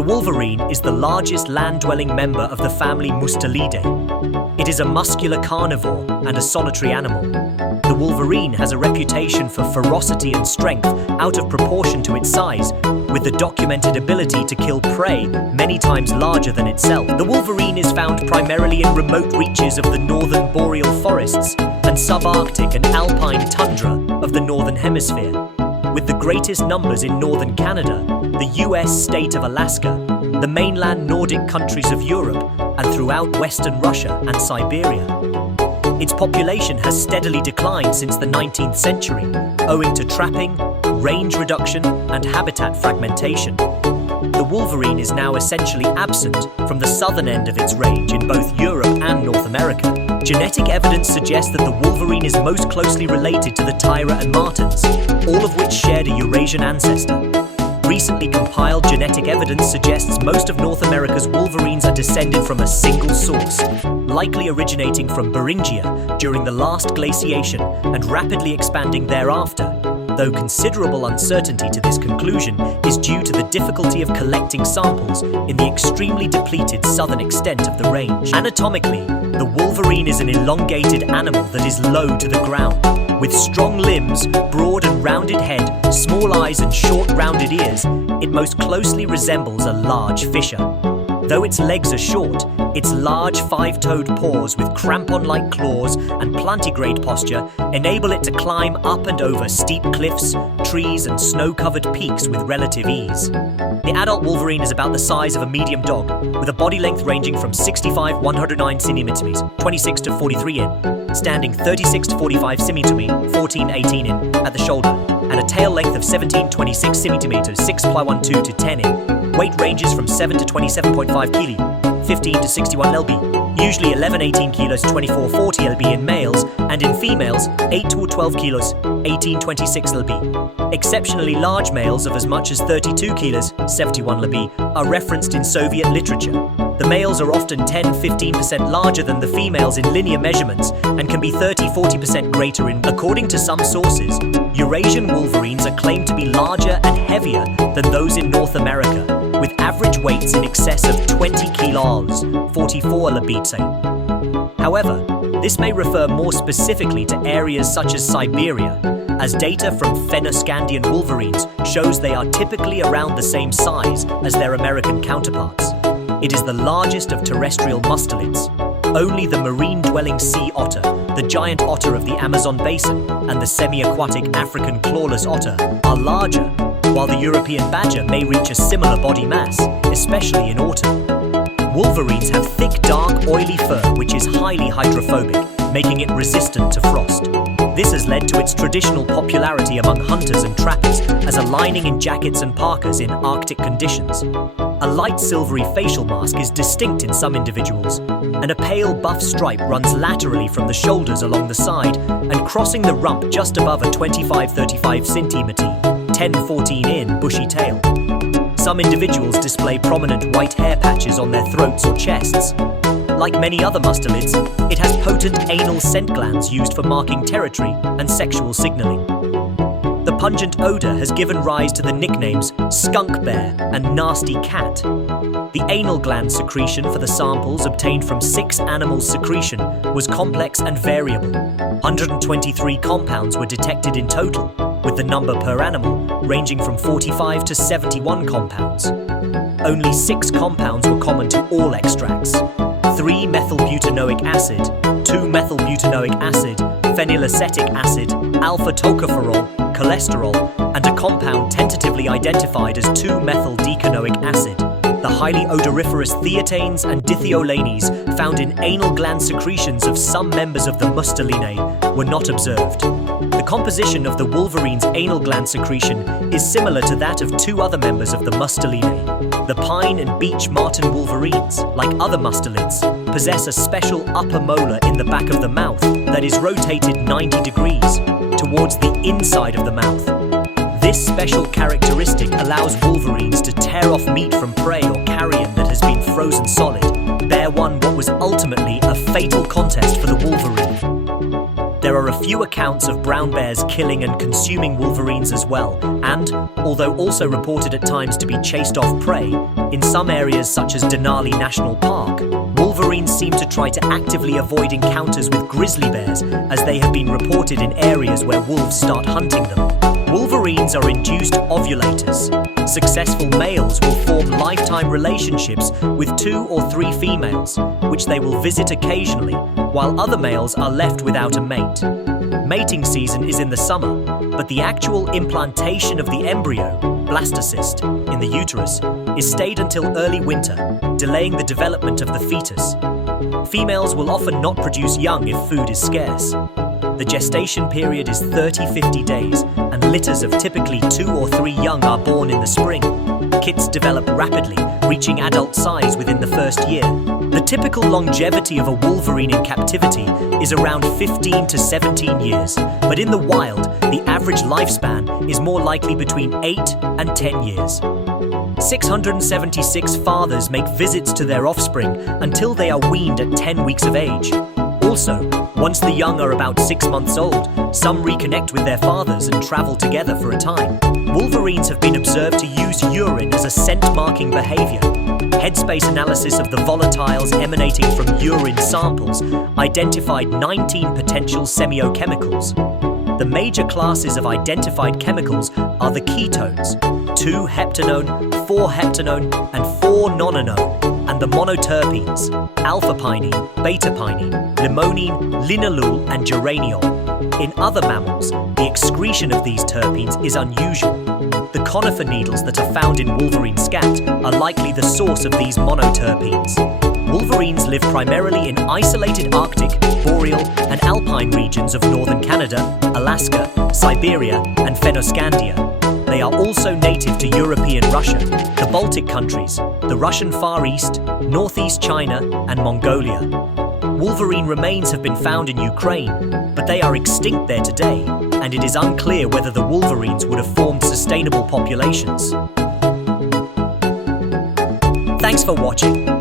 The wolverine is the largest land-dwelling member of the family Mustelidae. It is a muscular carnivore and a solitary animal. The wolverine has a reputation for ferocity and strength out of proportion to its size, with the documented ability to kill prey many times larger than itself. The wolverine is found primarily in remote reaches of the northern boreal forests and subarctic and alpine tundra of the northern hemisphere, with the greatest numbers in northern Canada, the US state of Alaska, the mainland Nordic countries of Europe, and throughout western Russia and Siberia. Its population has steadily declined since the 19th century, owing to trapping, range reduction, and habitat fragmentation. The wolverine is now essentially absent from the southern end of its range in both Europe and North America. Genetic evidence suggests that the wolverine is most closely related to the Tyra and martens, all of which shared a Eurasian ancestor. Recently compiled genetic evidence suggests most of North America's wolverines are descended from a single source, likely originating from Beringia during the last glaciation and rapidly expanding thereafter, though considerable uncertainty to this conclusion is due to the difficulty of collecting samples in the extremely depleted southern extent of the range. Anatomically, the wolverine is an elongated animal that is low to the ground. With strong limbs, broad and rounded head, small eyes and short rounded ears, it most closely resembles a large fisher. Though its legs are short, its large five-toed paws with crampon-like claws and plantigrade posture enable it to climb up and over steep cliffs, trees and snow-covered peaks with relative ease. The adult wolverine is about the size of a medium dog, with a body length ranging from 65-109 cm, 26 to 43 in, standing 36 to 45 cm, 14-18 in, at the shoulder, and a tail length of 17-26 cm, 6+12 to 10 in. Weight ranges from 7 to 27.5 kg, 15 to 61 lb, usually 11-18 kilos, 24-40 lb in males, and in females, 8 to 12 kilos, 18-26 lb. Exceptionally large males of as much as 32 kilos, 71 lb, are referenced in Soviet literature. The males are often 10-15% larger than the females in linear measurements and can be 30-40% greater in. According to some sources, Eurasian wolverines are claimed to be larger and heavier than those in North America, with average weights in excess of 20 kilos, 44 lbitse. However, this may refer more specifically to areas such as Siberia, as data from Fennoscandian wolverines shows they are typically around the same size as their American counterparts. It is the largest of terrestrial mustelids. Only the marine-dwelling sea otter, the giant otter of the Amazon basin, and the semi-aquatic African clawless otter are larger, while the European badger may reach a similar body mass, especially in autumn. Wolverines have thick, dark, oily fur which is highly hydrophobic, making it resistant to frost. This has led to its traditional popularity among hunters and trappers as a lining in jackets and parkas in Arctic conditions. A light silvery facial mask is distinct in some individuals, and a pale buff stripe runs laterally from the shoulders along the side and crossing the rump just above a 25-35 cm, 10-14 in bushy tail. Some individuals display prominent white hair patches on their throats or chests. Like many other mustelids, it has potent anal scent glands used for marking territory and sexual signaling. The pungent odor has given rise to the nicknames skunk bear and nasty cat. The anal gland secretion for the samples obtained from 6 animals' secretion was complex and variable. 123 compounds were detected in total, with the number per animal ranging from 45 to 71 compounds. Only 6 compounds were common to all extracts: 3-methylbutanoic acid, 2-methylbutanoic acid, phenylacetic acid, alpha-tocopherol, cholesterol, and a compound tentatively identified as 2-methyldecanoic acid. The highly odoriferous theatanes and dithiolanes found in anal gland secretions of some members of the Mustelinae were not observed. The composition of the wolverine's anal gland secretion is similar to that of 2 other members of the Mustelinae. The pine and beech marten wolverines, like other mustelids, possess a special upper molar in the back of the mouth that is rotated 90 degrees towards the inside of the mouth. This special characteristic allows wolverines to tear off meat from prey or carrion that has been frozen solid. Bear won what was ultimately a fatal contest for the wolverine. There are a few accounts of brown bears killing and consuming wolverines as well, and, although also reported at times to be chased off prey, In some areas such as Denali National Park, wolverines seem to try to actively avoid encounters with grizzly bears as they have been reported in areas where wolves start hunting them. Wolverines are induced ovulators. Successful males will form lifetime relationships with 2 or 3 females, which they will visit occasionally, while other males are left without a mate. Mating season is in the summer, but the actual implantation of the embryo, blastocyst, in the uterus is stayed until early winter, delaying the development of the fetus. Females will often not produce young if food is scarce. The gestation period is 30-50 days, and litters of typically 2 or 3 young are born in the spring. Kits develop rapidly, reaching adult size within the first year. The typical longevity of a wolverine in captivity is around 15 to 17 years, but in the wild, the average lifespan is more likely between 8 and 10 years. 676 fathers make visits to their offspring until they are weaned at 10 weeks of age. Also, once the young are about 6 months old, some reconnect with their fathers and travel together for a time. Wolverines have been observed to use urine as a scent-marking behavior. Headspace analysis of the volatiles emanating from urine samples identified 19 potential semiochemicals. The major classes of identified chemicals are the ketones, 2-heptanone, 4-heptanone, and 4-nonanone, and the monoterpenes, alpha-pinene, beta-pinene, limonene, linalool, and geraniol. In other mammals, the excretion of these terpenes is unusual. The conifer needles that are found in wolverine scat are likely the source of these monoterpenes. Wolverines live primarily in isolated Arctic, boreal, and alpine regions of northern Canada, Alaska, Siberia, and Fennoscandia. They are also native to European Russia, the Baltic countries, the Russian Far East, northeast China, and Mongolia. Wolverine remains have been found in Ukraine, but they are extinct there today, and it is unclear whether the wolverines would have formed sustainable populations. Thanks for watching.